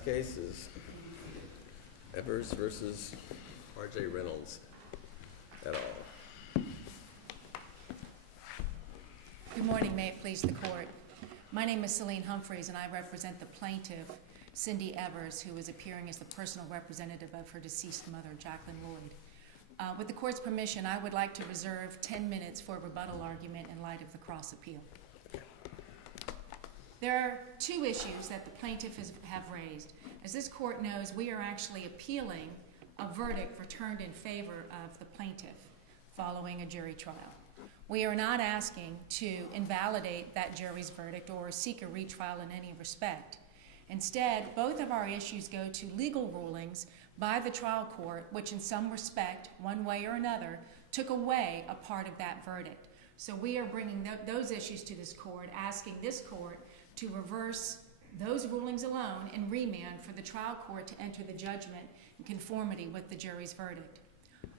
last case is Evers versus R.J. Reynolds et al. Good morning, may it please the court. My name is Celine Humphreys and I represent the plaintiff, Cindy Evers, who is appearing as the personal representative of her deceased mother, Jacqueline Lloyd. With the court's permission, I would like to reserve 10 minutes for a rebuttal argument in light of the cross appeal. There are two issues that the plaintiff have raised. As this court knows, we are actually appealing a verdict returned in favor of the plaintiff following a jury trial. We are not asking to invalidate that jury's verdict or seek a retrial in any respect. Instead, both of our issues go to legal rulings by the trial court, which in some respect, one way or another, took away a part of that verdict. So we are bringing those issues to this court, asking this court to reverse those rulings alone and remand for the trial court to enter the judgment in conformity with the jury's verdict.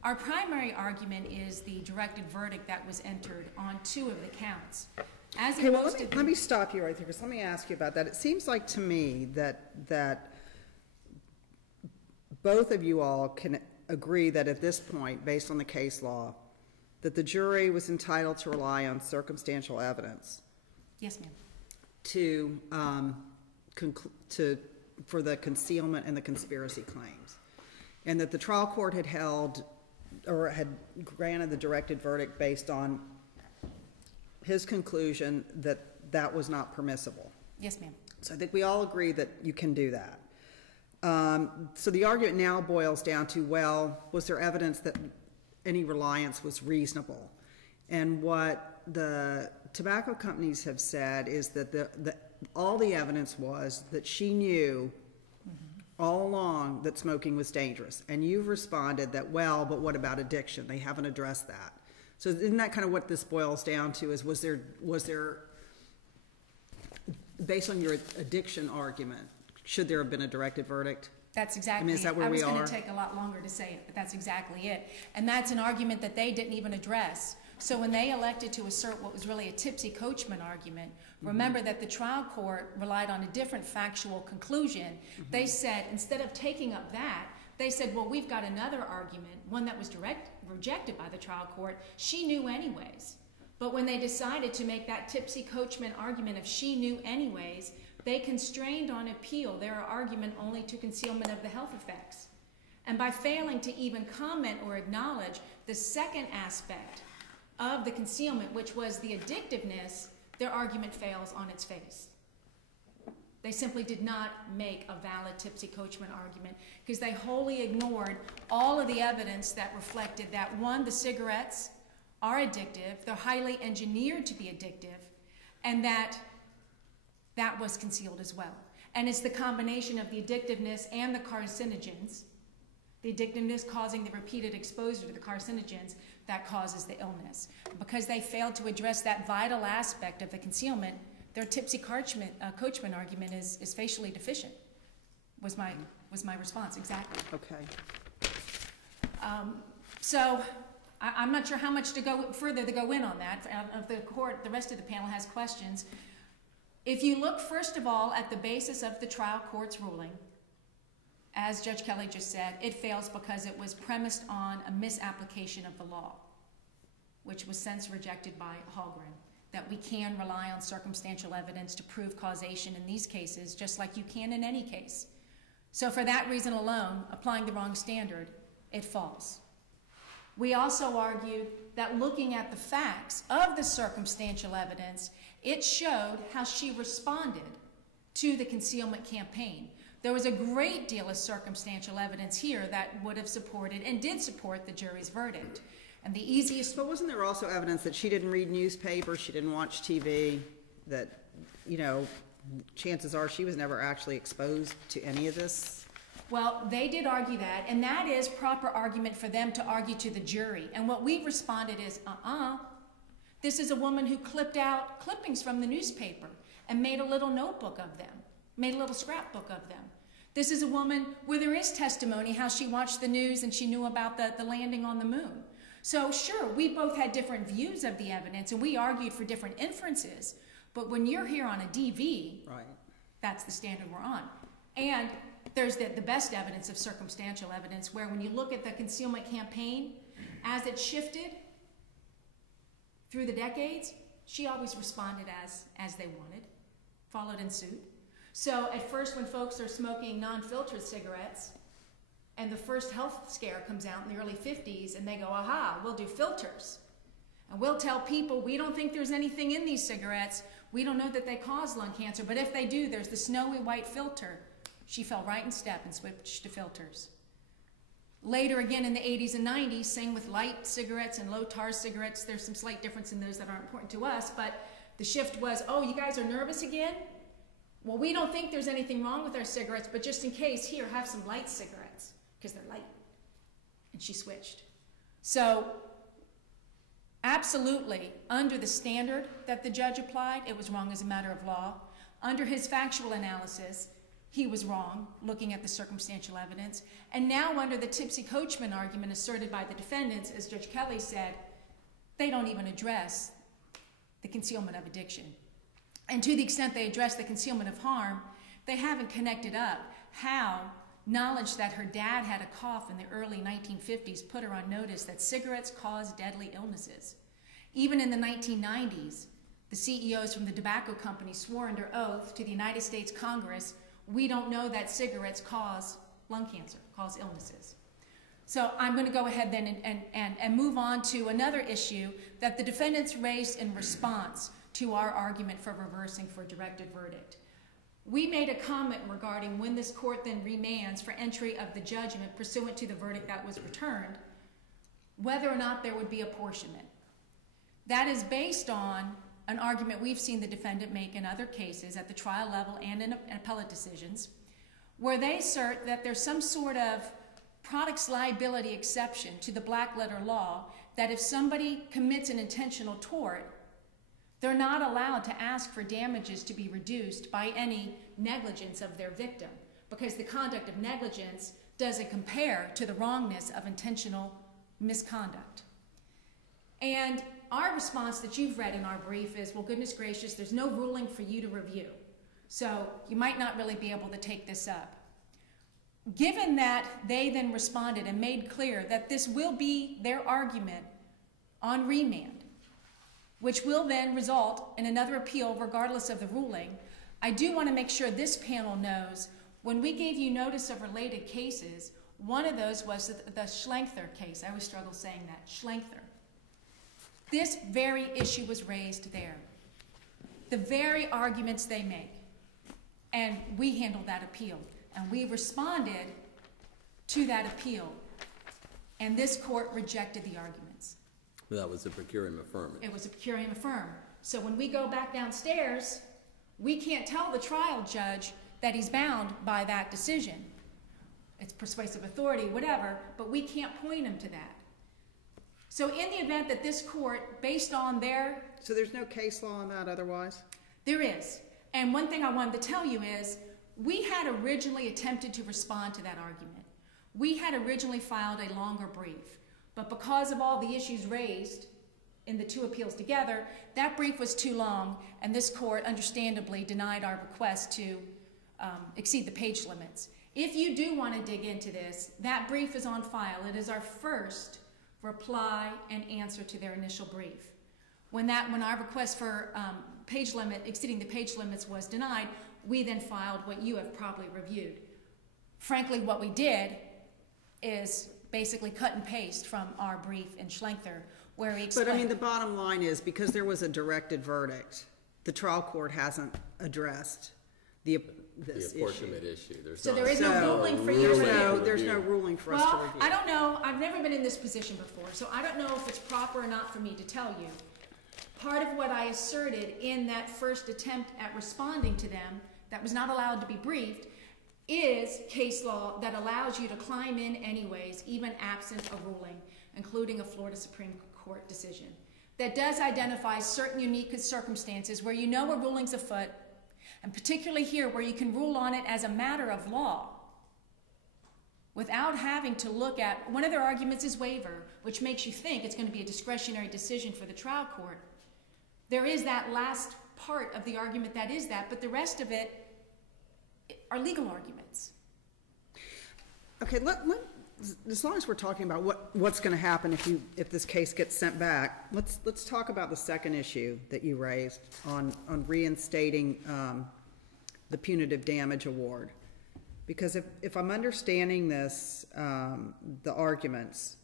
Our primary argument is the directed verdict that was entered on 2 of the counts. Okay, well, let me stop you right there, because let me ask you about that. It seems like to me that both of you all can agree that at this point, based on the case law, that the jury was entitled to rely on circumstantial evidence. Yes, ma'am. For the concealment and the conspiracy claims, and that the trial court had held or had granted the directed verdict based on his conclusion that that was not permissible. Yes, ma'am. So I think we all agree that you can do that. So the argument now boils down to, well, was there evidence that any reliance was reasonable? And what the tobacco companies have said is that all the evidence was that she knew all along that smoking was dangerous. And you've responded that, well, but what about addiction? They haven't addressed that. So isn't that kind of what this boils down to, is was there, based on your addiction argument, should there have been a directed verdict? That's exactly I mean, is that where it. we I was going are? to take a lot longer to say it, but that's exactly it. And that's an argument that they didn't even address. So when they elected to assert what was really a tipsy coachman argument, remember that the trial court relied on a different factual conclusion. They said, instead of taking up that, they said, well, we've got another argument, one that was rejected by the trial court. She knew anyways. But when they decided to make that tipsy coachman argument of she knew anyways, they constrained on appeal their argument only to concealment of the health effects. And by failing to even comment or acknowledge the second aspect of the concealment, which was the addictiveness, their argument fails on its face. They simply did not make a valid tipsy coachman argument because they wholly ignored all of the evidence that reflected that, one, the cigarettes are addictive, they're highly engineered to be addictive, and that was concealed as well. And it's the combination of the addictiveness and the carcinogens, the addictiveness causing the repeated exposure to the carcinogens, that causes the illness. Because they failed to address that vital aspect of the concealment, their tipsy coachman argument is facially deficient, was my response, exactly. Okay. So I'm not sure how much to go further to go in on that. If the court, the rest of the panel has questions. If you look, first of all, at the basis of the trial court's ruling, as Judge Kelly just said, it fails because it was premised on a misapplication of the law, which was since rejected by Hallgren, that we can rely on circumstantial evidence to prove causation in these cases, just like you can in any case. So for that reason alone, applying the wrong standard, it falls. We also argued that looking at the facts of the circumstantial evidence, it showed how she responded to the concealment campaign. There was a great deal of circumstantial evidence here that would have supported and did support the jury's verdict. And the easiest... But wasn't there also evidence that she didn't read newspapers, she didn't watch TV, that, you know, chances are she was never actually exposed to any of this? Well, they did argue that, and that is proper argument for them to argue to the jury. And what we've responded is, this is a woman who clipped out clippings from the newspaper and made a little notebook of them, made a little scrapbook of them. This is a woman where there is testimony how she watched the news and she knew about the landing on the moon. So sure, we both had different views of the evidence and we argued for different inferences. But when you're here on a DV, right, that's the standard we're on. And there's the best evidence of circumstantial evidence, where when you look at the concealment campaign, as it shifted through the decades, she always responded as they wanted, followed in suit. So at first, when folks are smoking non-filtered cigarettes, and the first health scare comes out in the early 50s, and they go, aha, we'll do filters. And we'll tell people, we don't think there's anything in these cigarettes. We don't know that they cause lung cancer, but if they do, there's the snowy white filter. She fell right in step and switched to filters. Later again in the 80s and 90s, same with light cigarettes and low tar cigarettes. There's some slight difference in those that aren't important to us, but the shift was, oh, you guys are nervous again? Well, we don't think there's anything wrong with our cigarettes, but just in case, here, have some light cigarettes, because they're light. And she switched. So, absolutely, under the standard that the judge applied, it was wrong as a matter of law. Under his factual analysis, he was wrong, looking at the circumstantial evidence. And now under the tipsy coachman argument asserted by the defendants, as Judge Kelly said, they don't even address the concealment of addiction. And to the extent they address the concealment of harm, they haven't connected up how knowledge that her dad had a cough in the early 1950s put her on notice that cigarettes cause deadly illnesses. Even in the 1990s, the CEOs from the tobacco company swore under oath to the United States Congress, we don't know that cigarettes cause lung cancer, cause illnesses. So I'm going to go ahead then and move on to another issue that the defendants raised in response to our argument for reversing for directed verdict. We made a comment regarding when this court then remands for entry of the judgment pursuant to the verdict that was returned, whether or not there would be apportionment. That is based on an argument we've seen the defendant make in other cases at the trial level and in appellate decisions, where they assert that there's some sort of products liability exception to the black letter law, that if somebody commits an intentional tort, they're not allowed to ask for damages to be reduced by any negligence of their victim, because the conduct of negligence doesn't compare to the wrongness of intentional misconduct. And our response that you've read in our brief is, well, goodness gracious, there's no ruling for you to review. So you might not really be able to take this up. Given that they then responded and made clear that this will be their argument on remand, which will then result in another appeal regardless of the ruling, I do want to make sure this panel knows when we gave you notice of related cases, one of those was the Schlankler case. I always struggle saying that, Schlankler. This very issue was raised there. The very arguments they make. And we handled that appeal. And we responded to that appeal. And this court rejected the arguments. That was a per curiam affirmative. It was a per curiam affirm. So when we go back downstairs, we can't tell the trial judge that he's bound by that decision. It's persuasive authority, whatever, but we can't point him to that. So in the event that this court, based on their... So there's no case law on that otherwise? There is. And one thing I wanted to tell you is, we had originally attempted to respond to that argument. We had originally filed a longer brief. But because of all the issues raised in the two appeals together, that brief was too long, and this court understandably denied our request to exceed the page limits. If you do want to dig into this, that brief is on file. It is our first reply and answer to their initial brief. When our request for page limit, exceeding the page limits was denied, we then filed what you have probably reviewed. Frankly, what we did is basically cut and paste from our brief in Schlankler, where we explained... But I mean, the bottom line is, because there was a directed verdict, the trial court hasn't addressed this The apportionment issue. So there is no ruling for you to review. There's no ruling for us to review. Well, I don't know. I've never been in this position before, so I don't know if it's proper or not for me to tell you. Part of what I asserted in that first attempt at responding to them that was not allowed to be briefed is case law that allows you to climb in anyways, even absent a ruling, including a Florida Supreme Court decision, that does identify certain unique circumstances where you know a ruling's afoot, and particularly here where you can rule on it as a matter of law without having to look at... One of their arguments is waiver, which makes you think it's going to be a discretionary decision for the trial court. There is that last part of the argument that is that, but the rest of it are legal arguments. Okay, as long as we're talking about what's going to happen if this case gets sent back, let's talk about the second issue that you raised on reinstating the punitive damage award. Because if I'm understanding this, the arguments,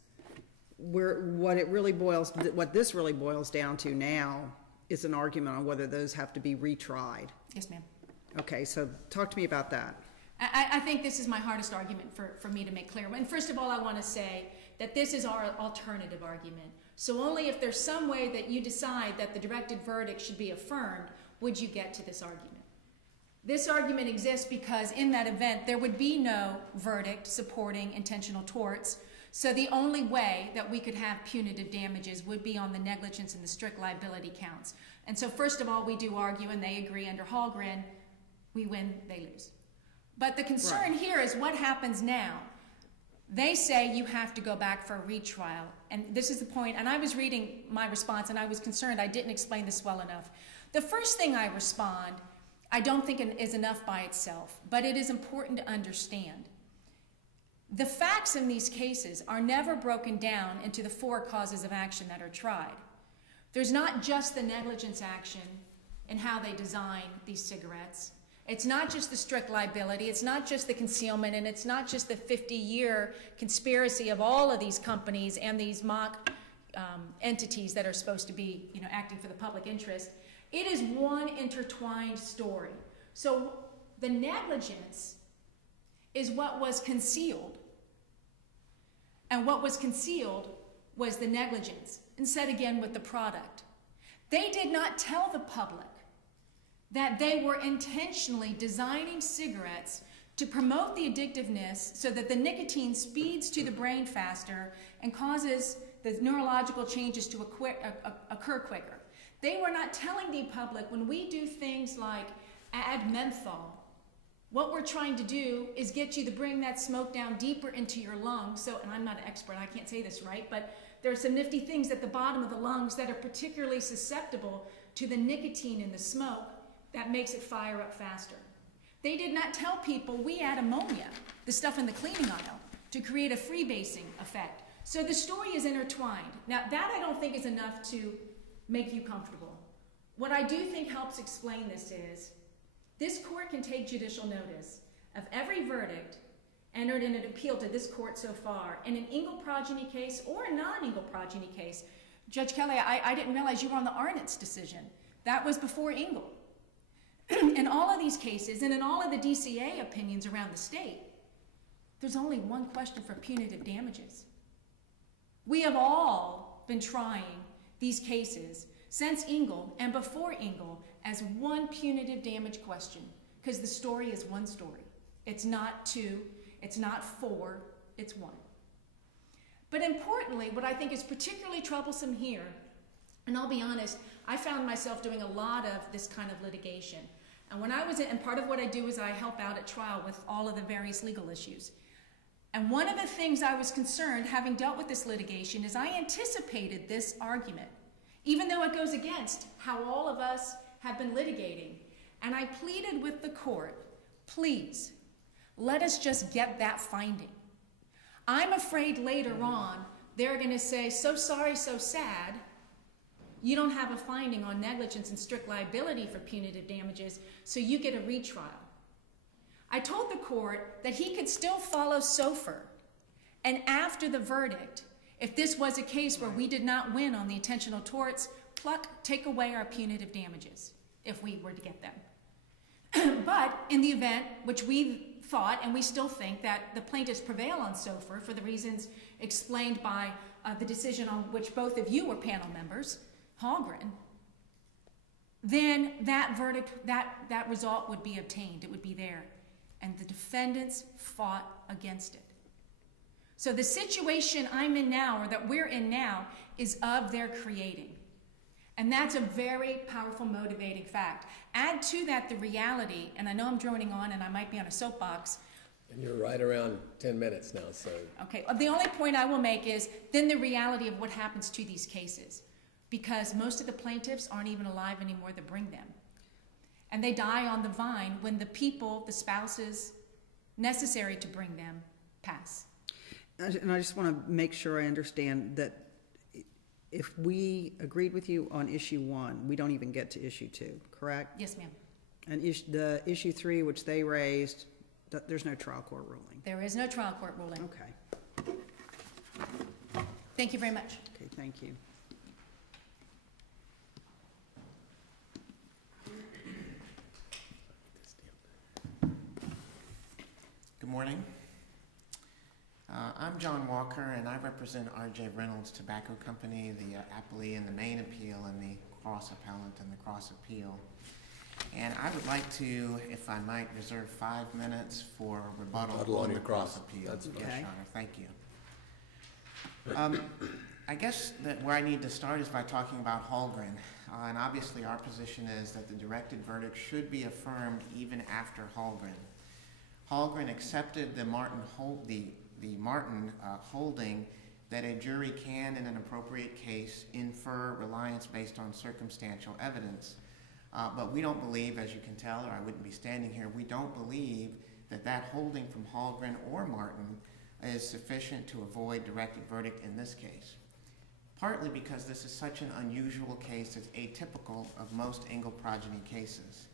what this really boils down to now is an argument on whether those have to be retried. Yes, ma'am. Okay, so talk to me about that. I think this is my hardest argument for me to make clear. And first of all, I want to say that this is our alternative argument. So only if there's some way that you decide that the directed verdict should be affirmed would you get to this argument. This argument exists because in that event, there would be no verdict supporting intentional torts. So the only way that we could have punitive damages would be on the negligence and the strict liability counts. And so first of all, we do argue, and they agree under Hallgren, we win, they lose. But the concern here is what happens now. They say you have to go back for a retrial. And this is the point, and I was reading my response, and I was concerned I didn't explain this well enough. The first thing I respond, I don't think it is enough by itself, but it is important to understand. The facts in these cases are never broken down into the 4 causes of action that are tried. There's not just the negligence action in how they design these cigarettes. It's not just the strict liability, it's not just the concealment, and it's not just the 50-year conspiracy of all of these companies and these mock entities that are supposed to be, acting for the public interest. It is one intertwined story. So the negligence is what was concealed, and what was concealed was the negligence, and said again with the product. They did not tell the public that they were intentionally designing cigarettes to promote the addictiveness so that the nicotine speeds to the brain faster and causes the neurological changes to occur quicker. They were not telling the public when we do things like add menthol, what we're trying to do is get you to bring that smoke down deeper into your lungs. So, and I'm not an expert, I can't say this right, but there are some nifty things at the bottom of the lungs that are particularly susceptible to the nicotine in the smoke that makes it fire up faster. They did not tell people we add ammonia, the stuff in the cleaning aisle, to create a freebasing effect. So the story is intertwined. Now that I don't think is enough to make you comfortable. What I do think helps explain this is, this court can take judicial notice of every verdict entered in an appeal to this court so far in an Engle progeny case or a non-Engle progeny case. Judge Kelly, I didn't realize you were on the Arnott's decision. That was before Engle. In all of these cases, and in all of the DCA opinions around the state, there's only one question for punitive damages. We have all been trying these cases since Engle and before Engle as one punitive damage question, because the story is one story. It's not 2, it's not 4, it's 1. But importantly, what I think is particularly troublesome here, and I'll be honest, I found myself doing a lot of this kind of litigation. And when I was and part of what I do is I help out at trial with all of the various legal issues. And one of the things I was concerned, having dealt with this litigation, is I anticipated this argument, even though it goes against how all of us have been litigating. And I pleaded with the court, please, let us just get that finding. I'm afraid later on, they're going to say, so sorry, so sad, you don't have a finding on negligence and strict liability for punitive damages, so you get a retrial. I told the court that he could still follow SOFR, and after the verdict, if this was a case where we did not win on the intentional torts, take away our punitive damages, if we were to get them. But in the event, which we thought, and we still think, that the plaintiffs prevail on SOFR for the reasons explained by the decision on which both of you were panel members, Hallgren, then that verdict, that result would be obtained. It would be there. And the defendants fought against it. So the situation I'm in now, or that we're in now, is of their creating. And that's a very powerful motivating fact. Add to that the reality, and I know I'm droning on and I might be on a soapbox. And you're right around 10 minutes now, so. Okay, the only point I will make is then the reality of what happens to these cases. Because most of the plaintiffs aren't even alive anymore that bring them. And they die on the vine when the people, the spouses necessary to bring them, pass. And I just want to make sure I understand that if we agreed with you on issue 1, we don't even get to issue 2, correct? Yes, ma'am. And the issue 3, which they raised, there's no trial court ruling. There is no trial court ruling. Okay. Thank you very much. Okay, thank you. Good morning. I'm John Walker, and I represent R.J. Reynolds Tobacco Company, the appellee in the main appeal and the cross appellant in the cross appeal. And I would like to, if I might, reserve 5 minutes for rebuttal on the cross appeal. That's yes, okay. Your Honor. Thank you. I guess that where I need to start is by talking about Hallgren. And obviously our position is that the directed verdict should be affirmed even after Hallgren. Hallgren accepted the Martin holding that a jury can, in an appropriate case, infer reliance based on circumstantial evidence. But we don't believe, as you can tell, or I wouldn't be standing here, we don't believe that that holding from Hallgren or Martin is sufficient to avoid directed verdict in this case. Partly because this is such an unusual case that's atypical of most Engle progeny cases.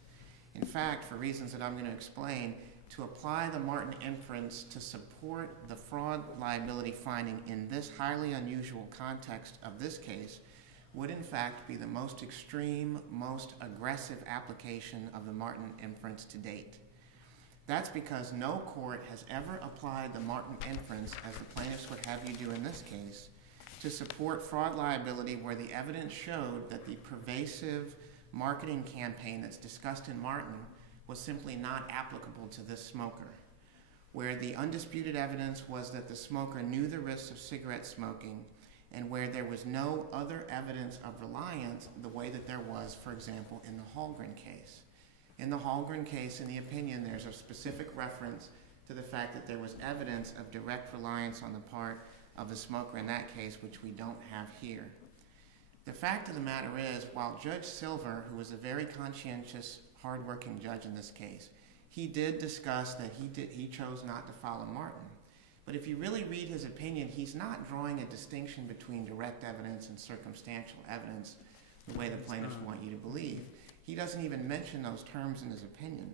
In fact, for reasons that I'm going to explain, to apply the Martin inference to support the fraud liability finding in this highly unusual context of this case would in fact be the most extreme, most aggressive application of the Martin inference to date. That's because no court has ever applied the Martin inference, as the plaintiffs would have you do in this case, to support fraud liability where the evidence showed that the pervasive marketing campaign that's discussed in Martin was simply not applicable to this smoker, where the undisputed evidence was that the smoker knew the risks of cigarette smoking, and where there was no other evidence of reliance the way that there was, for example, in the Hallgren case. In the Hallgren case, in the opinion, there's a specific reference to the fact that there was evidence of direct reliance on the part of the smoker in that case, which we don't have here. The fact of the matter is, while Judge Silver, who was a very conscientious, hardworking judge in this case, he did discuss that he chose not to follow Martin. But if you really read his opinion, he's not drawing a distinction between direct evidence and circumstantial evidence the way the plaintiffs want you to believe. He doesn't even mention those terms in his opinion.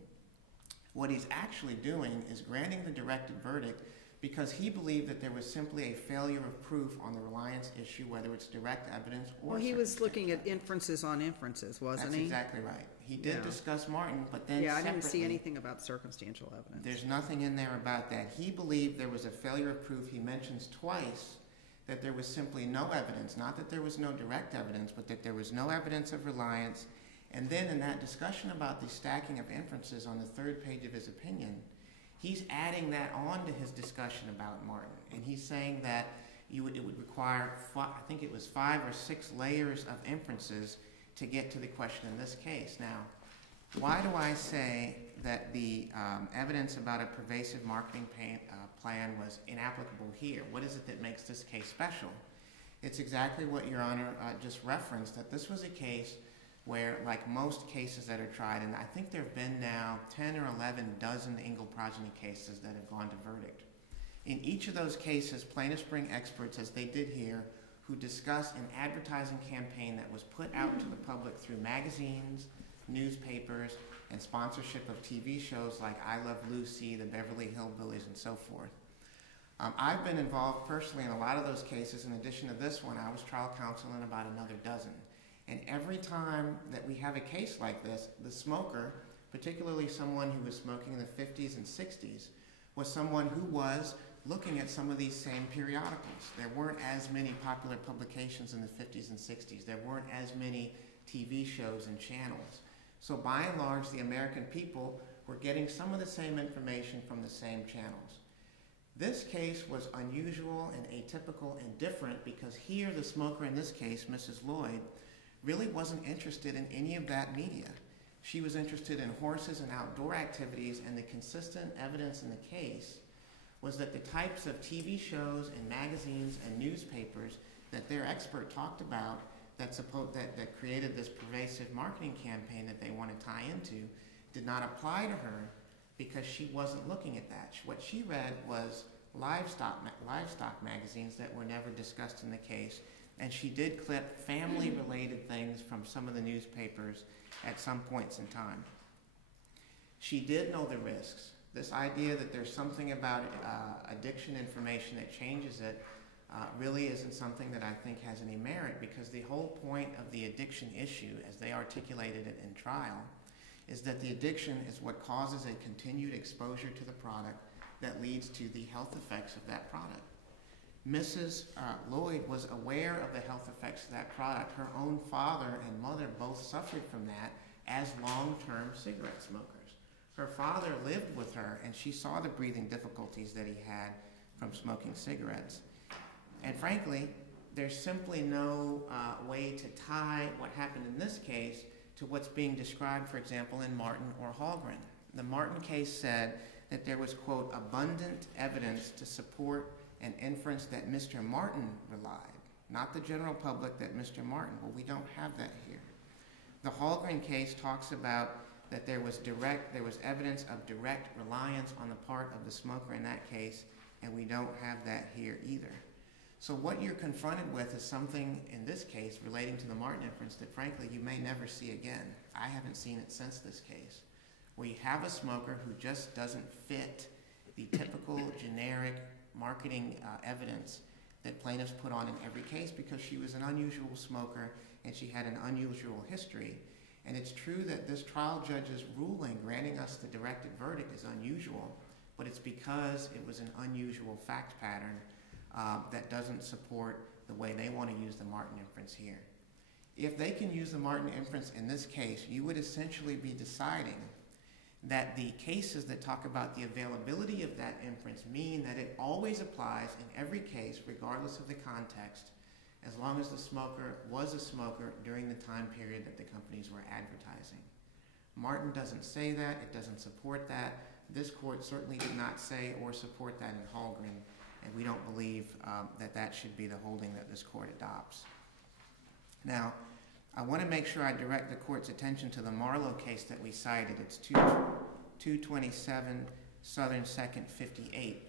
What he's actually doing is granting the directed verdict because he believed that there was simply a failure of proof on the reliance issue, whether it's direct evidence or Well, he was looking at circumstantial inferences on inferences, wasn't That's he? exactly right. He did Yeah. discuss Martin, but then Yeah, I didn't see separately, anything about circumstantial evidence. there's nothing in there about that. He believed there was a failure of proof. He mentions twice that there was simply no evidence, not that there was no direct evidence, but that there was no evidence of reliance. And then in that discussion about the stacking of inferences on the 3rd page of his opinion, he's adding that on to his discussion about Martin. And he's saying that it would require, I think it was 5 or 6 layers of inferences to get to the question in this case. Now, why do I say that the evidence about a pervasive marketing plan was inapplicable here? What is it that makes this case special? It's exactly what Your Honor just referenced, that this was a case where, like most cases that are tried, and I think there have been now 10 or 11 dozen Engle progeny cases that have gone to verdict. In each of those cases, plaintiffs bring experts, as they did here, who discuss an advertising campaign that was put out to the public through magazines, newspapers, and sponsorship of TV shows like I Love Lucy, the Beverly Hillbillies, and so forth. I've been involved personally in a lot of those cases. In addition to this one, I was trial counsel in about another dozen. And every time that we have a case like this, the smoker, particularly someone who was smoking in the 50s and 60s, was someone who was looking at some of these same periodicals. There weren't as many popular publications in the 50s and 60s. There weren't as many TV shows and channels. So by and large, the American people were getting some of the same information from the same channels. This case was unusual and atypical and different because here the smoker in this case, Mrs. Lloyd, really wasn't interested in any of that media. She was interested in horses and outdoor activities, and the consistent evidence in the case was that the types of TV shows and magazines and newspapers that their expert talked about that created this pervasive marketing campaign that they want to tie into did not apply to her because she wasn't looking at that. What she read was livestock magazines that were never discussed in the case. And she did clip family-related things from some of the newspapers at some points in time. She did know the risks. This idea that there's something about addiction information that changes it really isn't something that I think has any merit, because the whole point of the addiction issue, as they articulated it in trial, is that the addiction is what causes a continued exposure to the product that leads to the health effects of that product. Mrs. Lloyd was aware of the health effects of that product. Her own father and mother both suffered from that as long-term cigarette smokers. Her father lived with her, and she saw the breathing difficulties that he had from smoking cigarettes. And frankly, there's simply no way to tie what happened in this case to what's being described, for example, in Martin or Hallgren. The Martin case said that there was, quote, abundant evidence to support an inference that Mr. Martin relied, not the general public, that Mr. Martin. Well, we don't have that here. The Hallgren case talks about that there was evidence of direct reliance on the part of the smoker in that case, and we don't have that here either. So what you're confronted with is something, in this case, relating to the Martin inference that, frankly, you may never see again. I haven't seen it since this case, where you have a smoker who just doesn't fit the typical generic marketing evidence that plaintiffs put on in every case, because she was an unusual smoker and she had an unusual history. And it's true that this trial judge's ruling granting us the directed verdict is unusual, but it's because it was an unusual fact pattern that doesn't support the way they want to use the Martin inference here. If they can use the Martin inference in this case, you would essentially be deciding that the cases that talk about the availability of that inference mean that it always applies in every case, regardless of the context, as long as the smoker was a smoker during the time period that the companies were advertising. Martin doesn't say that. It doesn't support that. This court certainly did not say or support that in Hallgren, and we don't believe that that should be the holding that this court adopts. Now, I want to make sure I direct the court's attention to the Marlowe case that we cited. It's 227 Southern 2nd 58.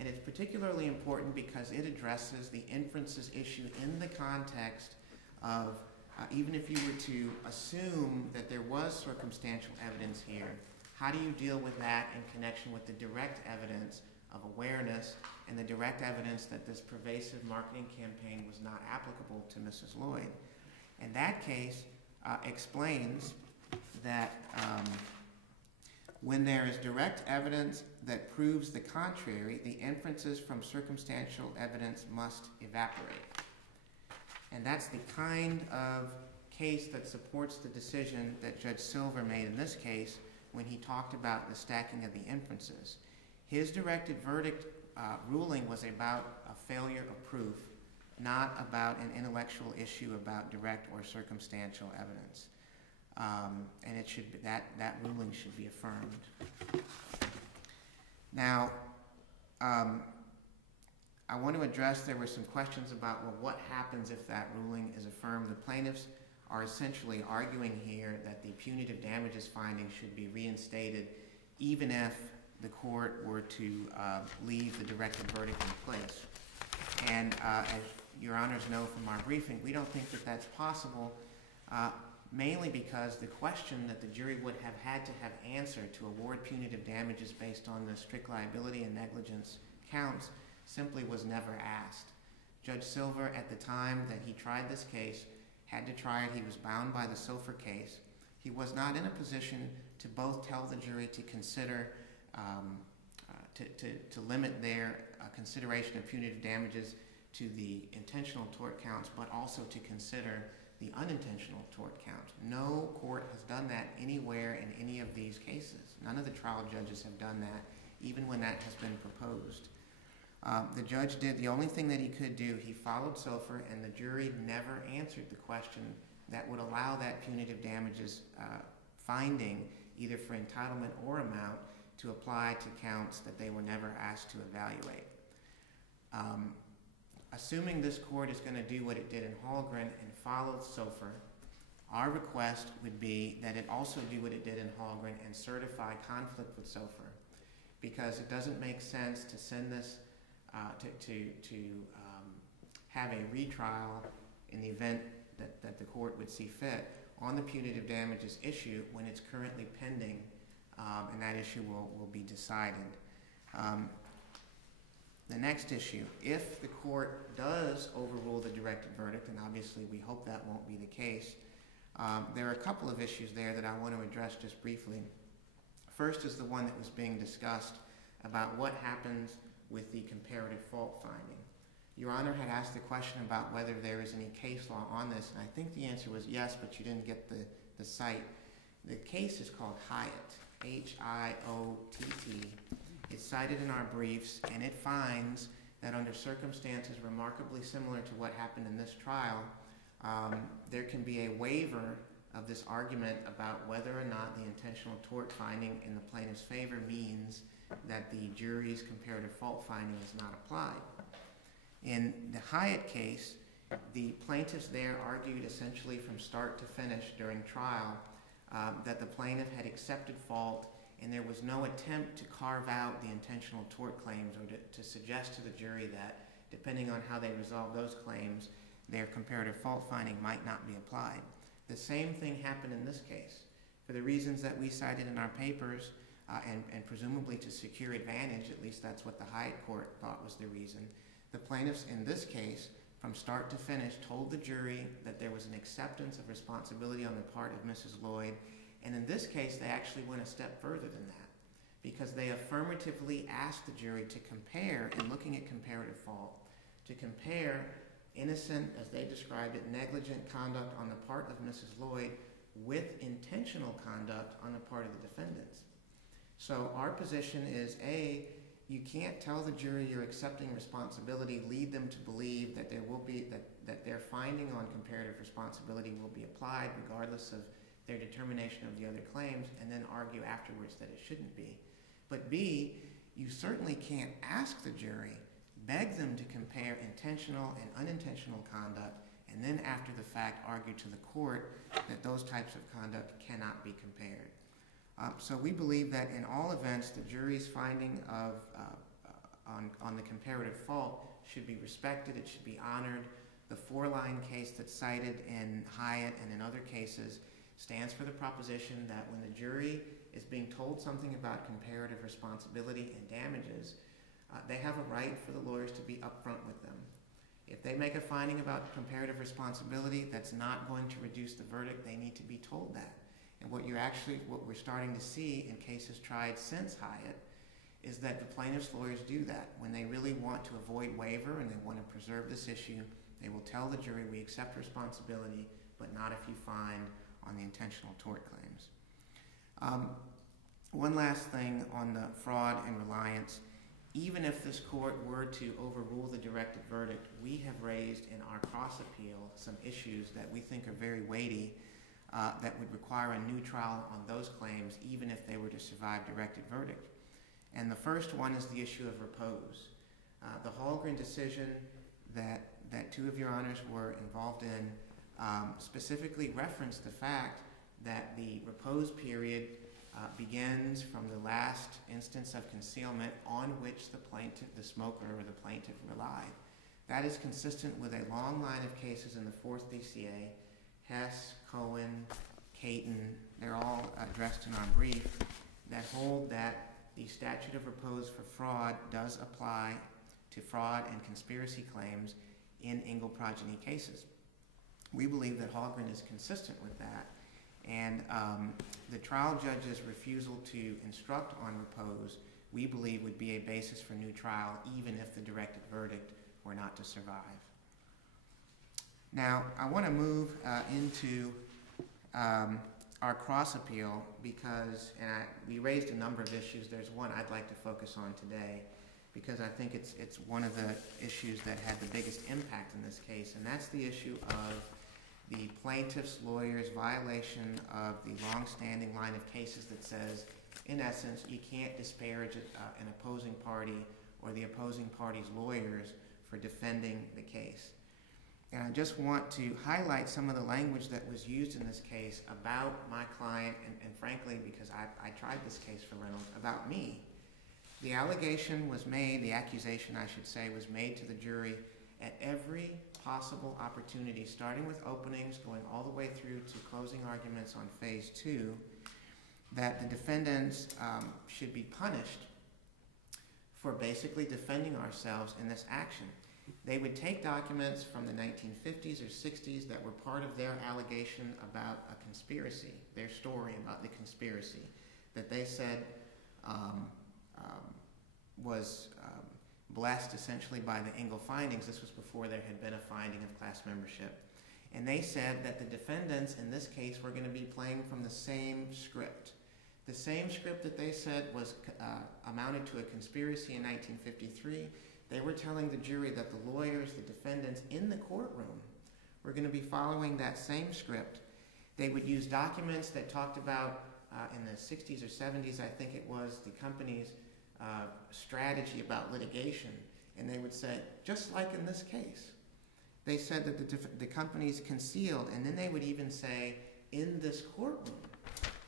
And it's particularly important because it addresses the inferences issue in the context of, even if you were to assume that there was circumstantial evidence here, how do you deal with that in connection with the direct evidence of awareness and the direct evidence that this pervasive marketing campaign was not applicable to Mrs. Lloyd? And that case explains that when there is direct evidence that proves the contrary, the inferences from circumstantial evidence must evaporate. And that's the kind of case that supports the decision that Judge Silver made in this case when he talked about the stacking of the inferences. His directed verdict ruling was about a failure of proof, not about an intellectual issue about direct or circumstantial evidence. And it should be, that ruling should be affirmed. Now, I want to address, there were some questions about, well, what happens if that ruling is affirmed? The plaintiffs are essentially arguing here that the punitive damages finding should be reinstated even if the court were to leave the directed verdict in place. And as your honors know from our briefing, we don't think that that's possible, mainly because the question that the jury would have had to have answered to award punitive damages based on the strict liability and negligence counts simply was never asked. Judge Silver, at the time that he tried this case, had to try it. He was bound by the Silver case. He was not in a position to both tell the jury to consider, to limit their consideration of punitive damages to the intentional tort counts, but also to consider the unintentional tort count. No court has done that anywhere in any of these cases. None of the trial judges have done that, even when that has been proposed. The judge did the only thing that he could do. He followed Silver, and the jury never answered the question that would allow that punitive damages finding, either for entitlement or amount, to apply to counts that they were never asked to evaluate. Assuming this court is going to do what it did in Hallgren and follow Silver, our request would be that it also do what it did in Hallgren and certify conflict with Silver, because it doesn't make sense to send this to have a retrial in the event that the court would see fit on the punitive damages issue when it's currently pending, and that issue will be decided. The next issue, if the court does overrule the directed verdict, and obviously we hope that won't be the case, there are a couple of issues there that I want to address just briefly. First is the one that was being discussed about what happens with the comparative fault finding. Your Honor had asked the question about whether there is any case law on this, and I think the answer was yes, but you didn't get the site. The case is called Hyatt, H-I-O-T-T. It's cited in our briefs, and it finds that under circumstances remarkably similar to what happened in this trial, there can be a waiver of this argument about whether or not the intentional tort finding in the plaintiff's favor means that the jury's comparative fault finding is not applied. In the Hyatt case, the plaintiffs there argued essentially from start to finish during trial that the plaintiff had accepted fault, and there was no attempt to carve out the intentional tort claims or to suggest to the jury that, depending on how they resolve those claims, their comparative fault finding might not be applied. The same thing happened in this case. For the reasons that we cited in our papers, and presumably to secure advantage, at least that's what the Hyatt court thought was the reason, the plaintiffs in this case, from start to finish, told the jury that there was an acceptance of responsibility on the part of Mrs. Lloyd, and in this case they actually went a step further than that, because they affirmatively asked the jury to compare, in looking at comparative fault, to compare innocent, as they described it, negligent conduct on the part of Mrs. Lloyd with intentional conduct on the part of the defendants. So our position is, A, you can't tell the jury you're accepting responsibility, lead them to believe that there will be, that their finding on comparative responsibility will be applied regardless of their determination of the other claims, and then argue afterwards that it shouldn't be. But B, you certainly can't ask the jury, beg them to compare intentional and unintentional conduct, and then after the fact argue to the court that those types of conduct cannot be compared. So we believe that in all events, the jury's finding of on the comparative fault should be respected, it should be honored. The four-line case that's cited in Hyatt and in other cases stands for the proposition that when the jury is being told something about comparative responsibility and damages, they have a right for the lawyers to be upfront with them. If they make a finding about comparative responsibility that's not going to reduce the verdict, they need to be told that. And what we're starting to see in cases tried since Hyatt is that the plaintiff's lawyers do that. When they really want to avoid waiver and they want to preserve this issue, they will tell the jury, we accept responsibility, but not if you find on the intentional tort claims. One last thing on the fraud and reliance. Even if this court were to overrule the directed verdict, we have raised in our cross appeal some issues that we think are very weighty that would require a new trial on those claims, even if they were to survive directed verdict. And the first one is the issue of repose. The Hallgren decision that two of your honors were involved in specifically referenced the fact that the repose period begins from the last instance of concealment on which the plaintiff, the smoker or the plaintiff relied. That is consistent with a long line of cases in the 4th DCA, Hess, Cohen, Caton, they're all addressed in our brief, that hold that the statute of repose for fraud does apply to fraud and conspiracy claims in Engle progeny cases. We believe that Hallgren is consistent with that, and the trial judge's refusal to instruct on repose, we believe, would be a basis for new trial even if the directed verdict were not to survive. Now, I want to move into our cross appeal because we raised a number of issues. There's one I'd like to focus on today because I think it's one of the issues that had the biggest impact in this case, and that's the issue of the plaintiff's lawyer's violation of the long-standing line of cases that says, in essence, you can't disparage an opposing party or the opposing party's lawyers for defending the case. And I just want to highlight some of the language that was used in this case about my client, and frankly, because I tried this case for Reynolds, about me. The allegation was made, the accusation I should say, was made to the jury at every possible opportunity, starting with openings, going all the way through to closing arguments on phase 2, that the defendants should be punished for basically defending ourselves in this action. They would take documents from the 1950s or 60s that were part of their allegation about a conspiracy, their story about the conspiracy, that they said was blessed essentially by the Engel findings. This was before there had been a finding of class membership. And they said that the defendants in this case were going to be playing from the same script. The same script that they said was amounted to a conspiracy in 1953. They were telling the jury that the lawyers, the defendants in the courtroom, were going to be following that same script. They would use documents that talked about, in the 60s or 70s, I think it was, the company's strategy about litigation. And they would say, just like in this case, they said that the companies concealed, and then they would even say, in this courtroom,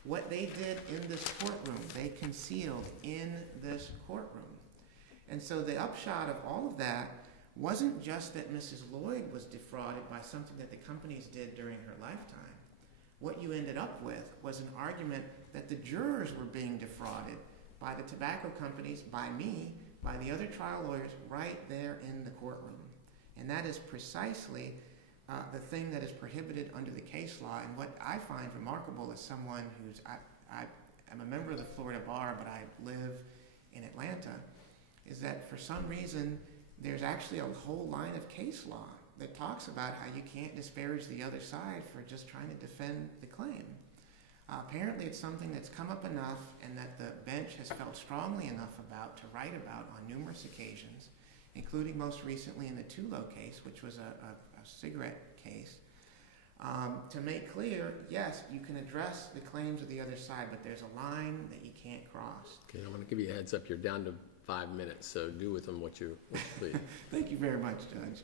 what they did in this courtroom, they concealed in this courtroom. And so the upshot of all of that wasn't just that Mrs. Lloyd was defrauded by something that the companies did during her lifetime. What you ended up with was an argument that the jurors were being defrauded by the tobacco companies, by me, by the other trial lawyers right there in the courtroom. And that is precisely the thing that is prohibited under the case law. And what I find remarkable as someone who's, I'm a member of the Florida Bar, but I live in Atlanta, is that for some reason there's actually a whole line of case law that talks about how you can't disparage the other side for just trying to defend the claim. Apparently it's something that's come up enough and that the bench has felt strongly enough about to write about on numerous occasions, including most recently in the Tulo case, which was a cigarette case, to make clear, yes, you can address the claims of the other side, but there's a line that you can't cross. Okay, I'm going to give you a heads up. You're down to 5 minutes, so do with them what you please. Thank you very much, Judge.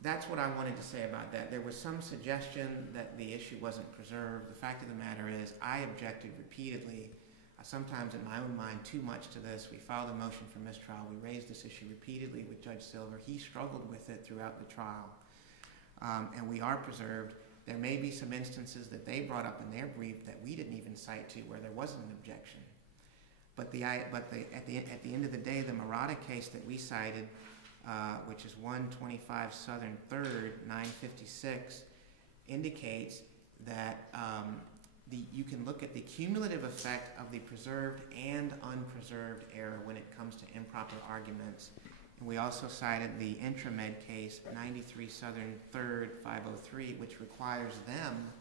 That's what I wanted to say about that. There was some suggestion that the issue wasn't preserved. The fact of the matter is I objected repeatedly, sometimes in my own mind too much to this. We filed a motion for mistrial. We raised this issue repeatedly with Judge Silver. He struggled with it throughout the trial, and we are preserved. There may be some instances that they brought up in their brief that we didn't even cite to where there wasn't an objection. But at the end of the day, the Murata case that we cited, which is 125 Southern 3rd, 956, indicates that you can look at the cumulative effect of the preserved and unpreserved error when it comes to improper arguments. And we also cited the Intramed case, 93 Southern 3rd, 503, which requires them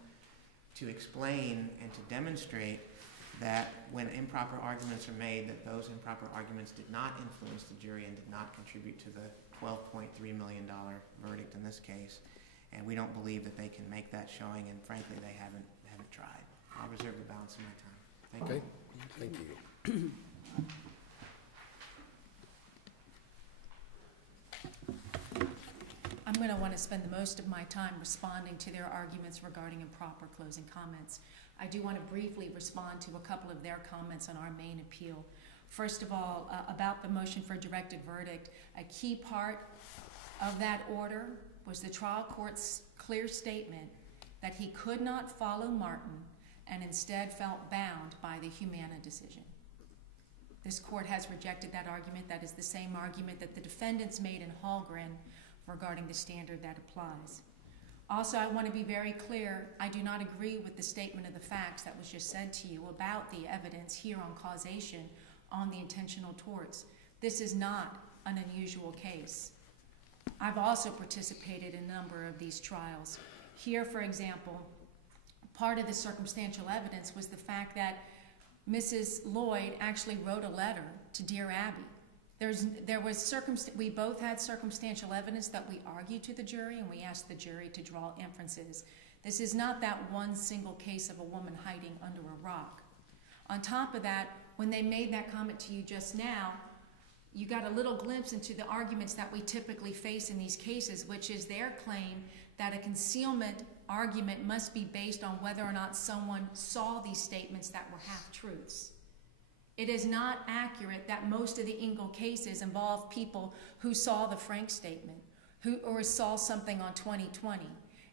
to explain and to demonstrate that when improper arguments are made, that those improper arguments did not influence the jury and did not contribute to the $12.3 million verdict in this case. And we don't believe that they can make that showing, and frankly, they haven't tried. I'll reserve the balance of my time. Thank you. Thank you. I'm going to want to spend the most of my time responding to their arguments regarding improper closing comments. I do want to briefly respond to a couple of their comments on our main appeal. First of all, about the motion for directed verdict, a key part of that order was the trial court's clear statement that he could not follow Martin and instead felt bound by the Humana decision. This court has rejected that argument. That is the same argument that the defendants made in Hallgren regarding the standard that applies. Also, I want to be very clear, I do not agree with the statement of the facts that was just said to you about the evidence here on causation on the intentional torts. This is not an unusual case. I've also participated in a number of these trials. Here, for example, part of the circumstantial evidence was the fact that Mrs. Lloyd actually wrote a letter to Dear Abby. We both had circumstantial evidence that we argued to the jury, and we asked the jury to draw inferences. This is not that one single case of a woman hiding under a rock. On top of that, when they made that comment to you just now, you got a little glimpse into the arguments that we typically face in these cases, which is their claim that a concealment argument must be based on whether or not someone saw these statements that were half-truths. It is not accurate that most of the Engel cases involve people who saw the Frank statement, or saw something on 2020.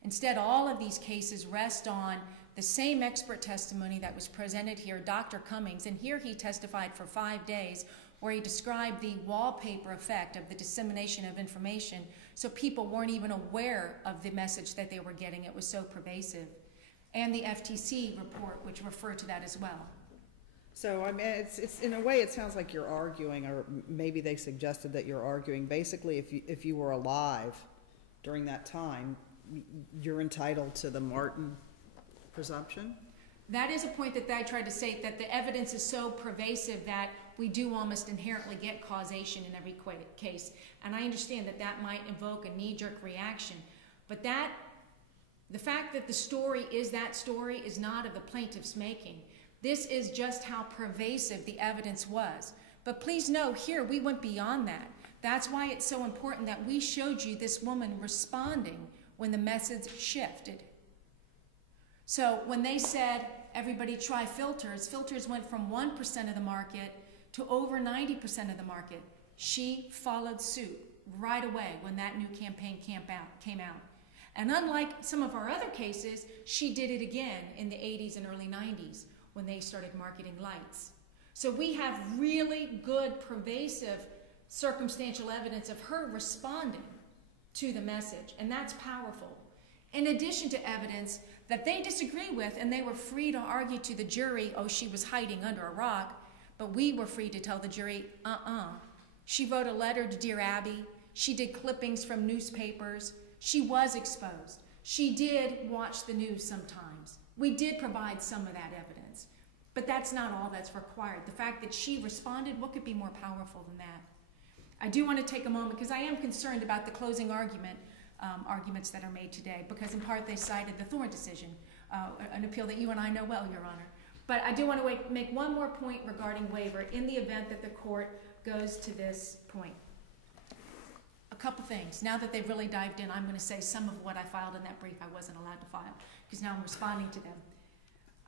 Instead, all of these cases rest on the same expert testimony that was presented here, Dr. Cummings, and here he testified for 5 days where he described the wallpaper effect of the dissemination of information, so people weren't even aware of the message that they were getting. It was so pervasive. And the FTC report, which referred to that as well. So, I mean, it's in a way, it sounds like you're arguing, or maybe they suggested that you're arguing, basically, if you were alive during that time, you're entitled to the Martin presumption? That is a point that I tried to say, that the evidence is so pervasive that we do almost inherently get causation in every case. And I understand that that might evoke a knee-jerk reaction. But the fact that the story is that story is not of the plaintiff's making. This is just how pervasive the evidence was. But please know, here we went beyond that. That's why it's so important that we showed you this woman responding when the message shifted. So when they said, everybody try filters, filters went from 1% of the market to over 90% of the market. She followed suit right away when that new campaign came out. And unlike some of our other cases, she did it again in the 80s and early 90s when they started marketing lights. So we have really good, pervasive, circumstantial evidence of her responding to the message, and that's powerful. In addition to evidence that they disagree with, and they were free to argue to the jury, oh, she was hiding under a rock, but we were free to tell the jury, She wrote a letter to Dear Abby. She did clippings from newspapers. She was exposed. She did watch the news sometimes. We did provide some of that evidence, but that's not all that's required. The fact that she responded, what could be more powerful than that? I do want to take a moment, because I am concerned about the closing arguments that are made today, because in part they cited the Thorne decision, an appeal that you and I know well, Your Honor. But I do want to make one more point regarding waiver in the event that the court goes to this point. A couple things. Now that they've really dived in, I'm going to say some of what I filed in that brief I wasn't allowed to file, because now I'm responding to them.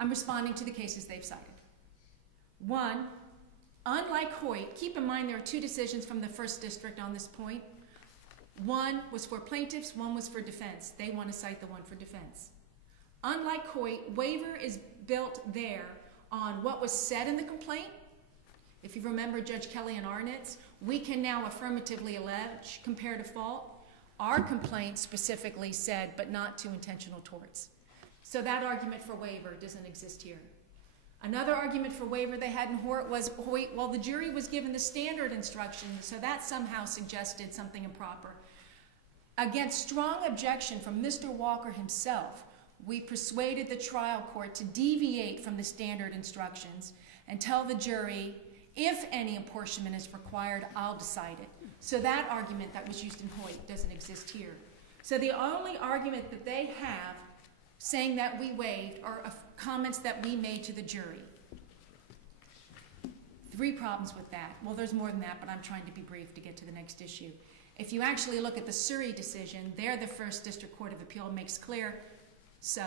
I'm responding to the cases they've cited. One, unlike Hoyt, keep in mind there are two decisions from the First District on this point. One was for plaintiffs, one was for defense. They want to cite the one for defense. Unlike Hoyt, waiver is built there on what was said in the complaint. If you remember Judge Kelly and Arnett's, we can now affirmatively allege comparative fault. Our complaint specifically said, but not to intentional torts. So that argument for waiver doesn't exist here. Another argument for waiver they had in Hoyt was, well, the jury was given the standard instructions, so that somehow suggested something improper. Against strong objection from Mr. Walker himself, we persuaded the trial court to deviate from the standard instructions and tell the jury, if any apportionment is required, I'll decide it. So that argument that was used in Hoyt doesn't exist here. So the only argument that they have saying that we waived are comments that we made to the jury. 3 problems with that. Well, there's more than that, but I'm trying to be brief to get to the next issue. If you actually look at the Surrey decision, there the First District Court of Appeal makes clear, so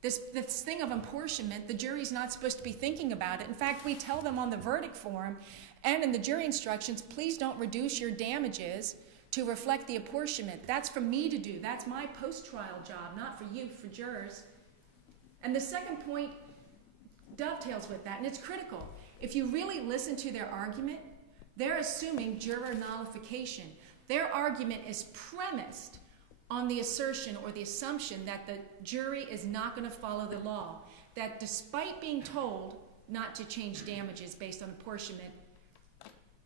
this thing of apportionment, the jury's not supposed to be thinking about it. In fact, we tell them on the verdict form and in the jury instructions, please don't reduce your damages to reflect the apportionment. That's for me to do. That's my post-trial job, not for you, for jurors. And the second point dovetails with that, and it's critical. If you really listen to their argument, they're assuming juror nullification. Their argument is premised on the assertion or the assumption that the jury is not going to follow the law, that despite being told not to change damages based on apportionment,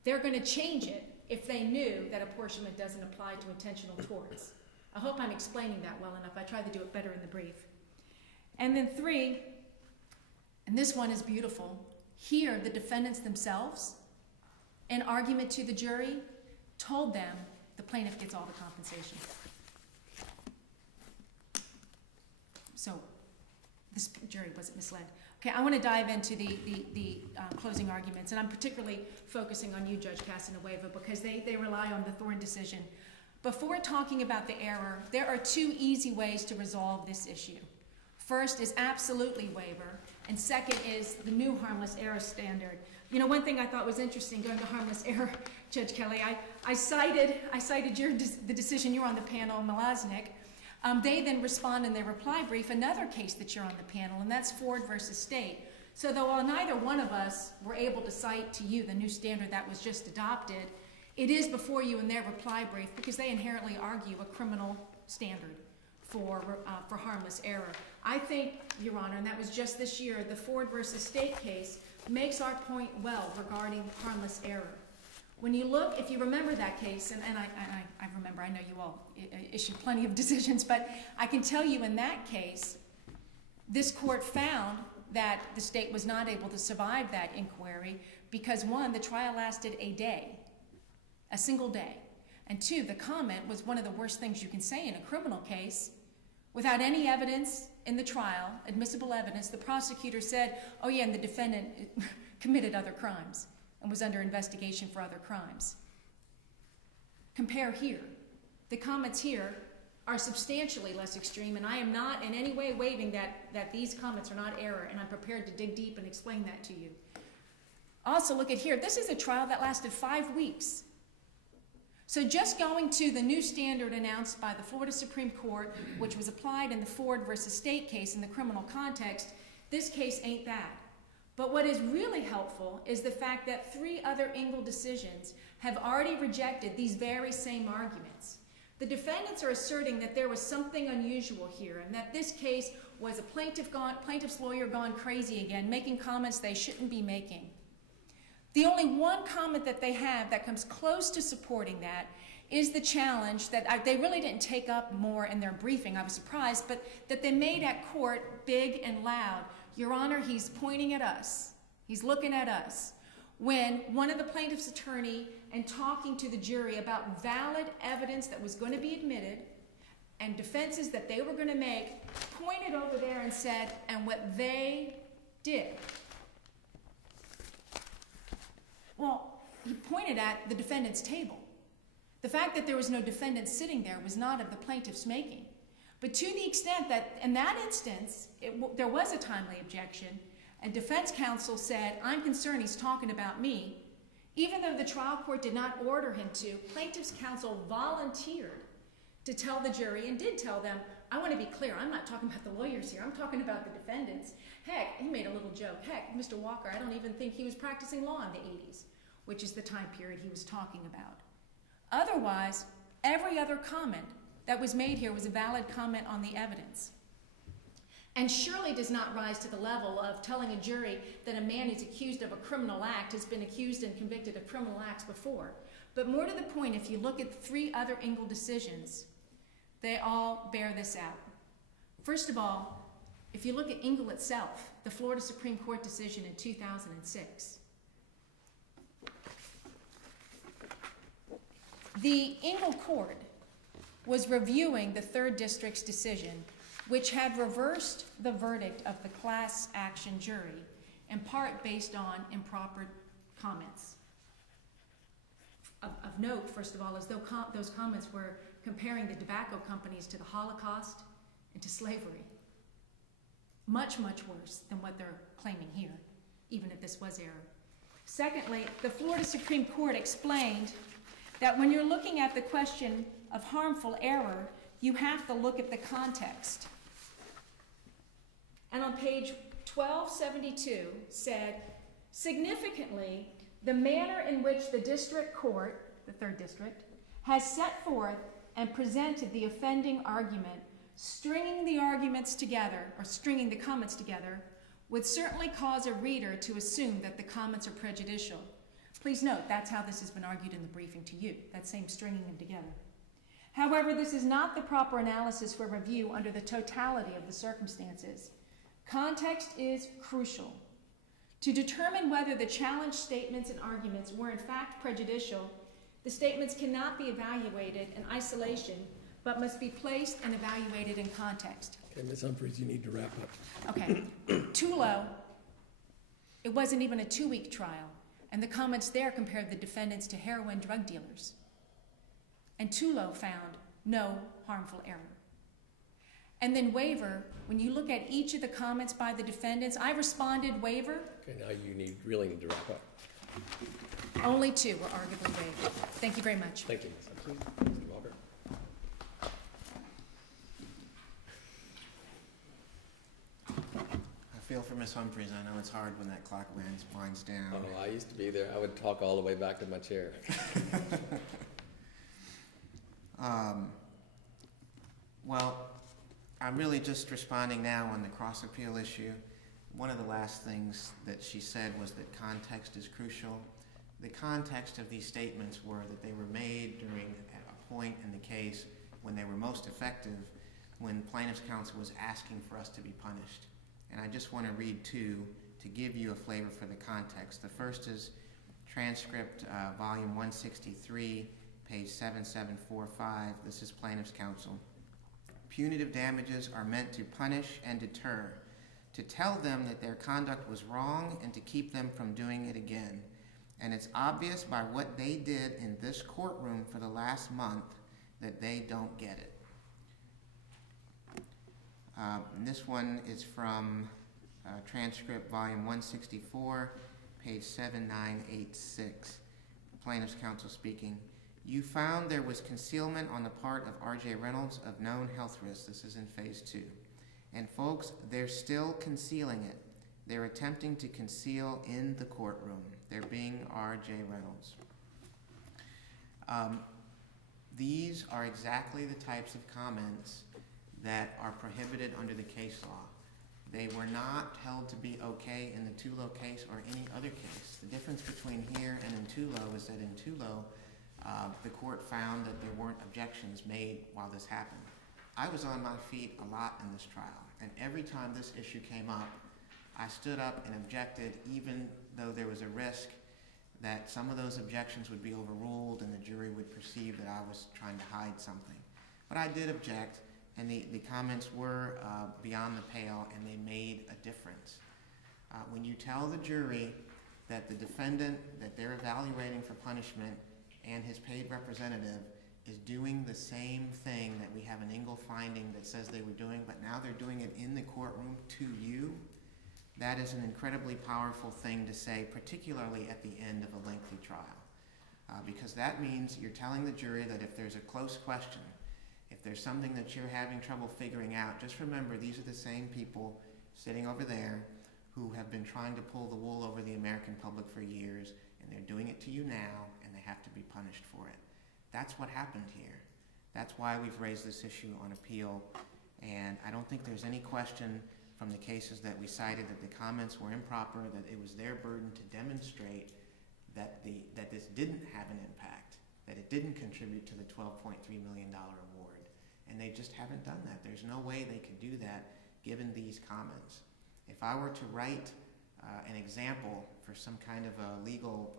they're going to change it if they knew that apportionment doesn't apply to intentional torts. I hope I'm explaining that well enough. I tried to do it better in the brief. And then 3, and this one is beautiful. Here, the defendants themselves, in argument to the jury, told them the plaintiff gets all the compensation. So this jury wasn't misled. Okay, I want to dive into the closing arguments, and I'm particularly focusing on you, Judge Casanueva, because they rely on the Thorne decision. Before talking about the error, there are two easy ways to resolve this issue. First is absolutely waiver, and second is the new harmless error standard. You know, one thing I thought was interesting going to harmless error, Judge Kelly, I cited the decision, you were on the panel, Malaznik. They then respond in their reply brief, another case that you're on the panel, and that's Ford versus State. So though neither one of us were able to cite to you the new standard that was just adopted, it is before you in their reply brief because they inherently argue a criminal standard for harmless error. I think, Your Honor, and that was just this year, the Ford versus State case makes our point well regarding harmless error. When you look, if you remember that case, and I remember, I know you all issued plenty of decisions, but I can tell you in that case, this court found that the state was not able to survive that inquiry because one, the trial lasted a day, a single day, and two, the comment was one of the worst things you can say in a criminal case. Without any evidence in the trial, admissible evidence, the prosecutor said, oh yeah, and the defendant committed other crimes and was under investigation for other crimes. Compare here. The comments here are substantially less extreme, and I am not in any way waiving that these comments are not error, and I'm prepared to dig deep and explain that to you. Also, look at here. This is a trial that lasted 5 weeks. So just going to the new standard announced by the Florida Supreme Court, which was applied in the Ford versus State case in the criminal context, this case ain't that. But what is really helpful is the fact that 3 other Engle decisions have already rejected these very same arguments. The defendants are asserting that there was something unusual here and that this case was a plaintiff's lawyer gone crazy again, making comments they shouldn't be making. The only one comment that they have that comes close to supporting that is the challenge that they really didn't take up more in their briefing, I was surprised, but that they made at court big and loud. Your Honor, he's pointing at us. He's looking at us. When one of the plaintiff's attorney and talking to the jury about valid evidence that was going to be admitted and defenses that they were going to make, pointed over there and said, and what they did. Well, he pointed at the defendant's table. The fact that there was no defendant sitting there was not of the plaintiff's making. But to the extent that in that instance, there was a timely objection, and defense counsel said, I'm concerned he's talking about me, even though the trial court did not order him to, plaintiff's counsel volunteered to tell the jury and did tell them, I want to be clear, I'm not talking about the lawyers here, I'm talking about the defendants. Heck, he made a little joke. Heck, Mr. Walker, I don't even think he was practicing law in the 80s, which is the time period he was talking about. Otherwise, every other comment that was made here was a valid comment on the evidence. And surely does not rise to the level of telling a jury that a man who's accused of a criminal act has been accused and convicted of criminal acts before. But more to the point, if you look at 3 other Engle decisions, they all bear this out. First of all, if you look at Engle itself, the Florida Supreme Court decision in 2006, the Engle court was reviewing the 3rd District's decision, which had reversed the verdict of the class action jury, in part based on improper comments. Of note, first of all, is those comments were comparing the tobacco companies to the Holocaust and to slavery. Much, much worse than what they're claiming here, even if this was error. Secondly, the Florida Supreme Court explained that when you're looking at the question of harmful error, you have to look at the context. And on page 1272 said, significantly, the manner in which the district court, the 3rd District, has set forth and presented the offending argument, stringing the arguments together, or stringing the comments together, would certainly cause a reader to assume that the comments are prejudicial. Please note, that's how this has been argued in the briefing to you, that same stringing them together. However, this is not the proper analysis for review under the totality of the circumstances. Context is crucial. To determine whether the challenged statements and arguments were in fact prejudicial, the statements cannot be evaluated in isolation, but must be placed and evaluated in context. Okay, Ms. Humphreys, you need to wrap up. Okay. Tulo, it wasn't even a 2-week trial, and the comments there compared the defendants to heroin drug dealers. and Tulo found no harmful error. And then waiver, when you look at each of the comments by the defendants, I responded waiver. Okay, now you really need to wrap up. Only two were arguably waived. Thank you very much. Thank you, Ms. Humphries. Mr. Walker? I feel for Ms. Humphries. I know it's hard when that clock winds down. Oh, I used to be there. I would talk all the way back to my chair. Well, I'm really just responding now on the cross-appeal issue. One of the last things that she said was that context is crucial. The context of these statements were that they were made during a point in the case when they were most effective, when plaintiff's counsel was asking for us to be punished. And I just want to read two to give you a flavor for the context. The first is transcript, volume 163, page 7745. This is plaintiff's counsel. Punitive damages are meant to punish and deter, to tell them that their conduct was wrong and to keep them from doing it again. And it's obvious by what they did in this courtroom for the last month that they don't get it. And this one is from transcript volume 164, page 7986. Plaintiff's counsel speaking. You found there was concealment on the part of R.J. Reynolds of known health risks. This is in phase 2. And folks, they're still concealing it. They're attempting to conceal in the courtroom. They're being R.J. Reynolds. These are exactly the types of comments that are prohibited under the case law. They were not held to be okay in the Tulo case or any other case. The difference between here and in Tulo is that in Tulo, the court found that there weren't objections made while this happened. I was on my feet a lot in this trial, and every time this issue came up, I stood up and objected, even though there was a risk that some of those objections would be overruled and the jury would perceive that I was trying to hide something. But I did object, and the comments were beyond the pale, and they made a difference. When you tell the jury that the defendant that they're evaluating for punishment and his paid representative is doing the same thing that we have an Engel finding that says they were doing, but now they're doing it in the courtroom to you, that is an incredibly powerful thing to say, particularly at the end of a lengthy trial. Because that means you're telling the jury that if there's a close question, if there's something that you're having trouble figuring out, just remember these are the same people sitting over there who have been trying to pull the wool over the American public for years, and they're doing it to you now, and they have to be punished for it. That's what happened here. That's why we've raised this issue on appeal, and I don't think there's any question from the cases that we cited that the comments were improper, that it was their burden to demonstrate that this didn't have an impact, that it didn't contribute to the $12.3 million award, and they just haven't done that. There's no way they could do that given these comments. If I were to write an example for some kind of a legal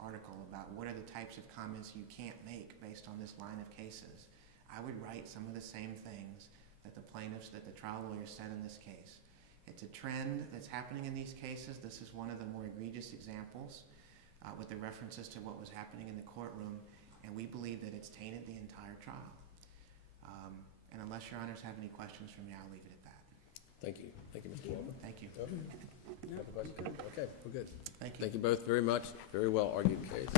article about what are the types of comments you can't make based on this line of cases, I would write some of the same things that the plaintiffs, that the trial lawyers said in this case. It's a trend that's happening in these cases. This is one of the more egregious examples with the references to what was happening in the courtroom, and we believe that it's tainted the entire trial. And unless your honors have any questions for me, I'll leave it at that. Thank you. Thank you, Mr. Walker. Thank you. Have a question? Okay, we're good. Thank you. Thank you both very much. Very well argued case.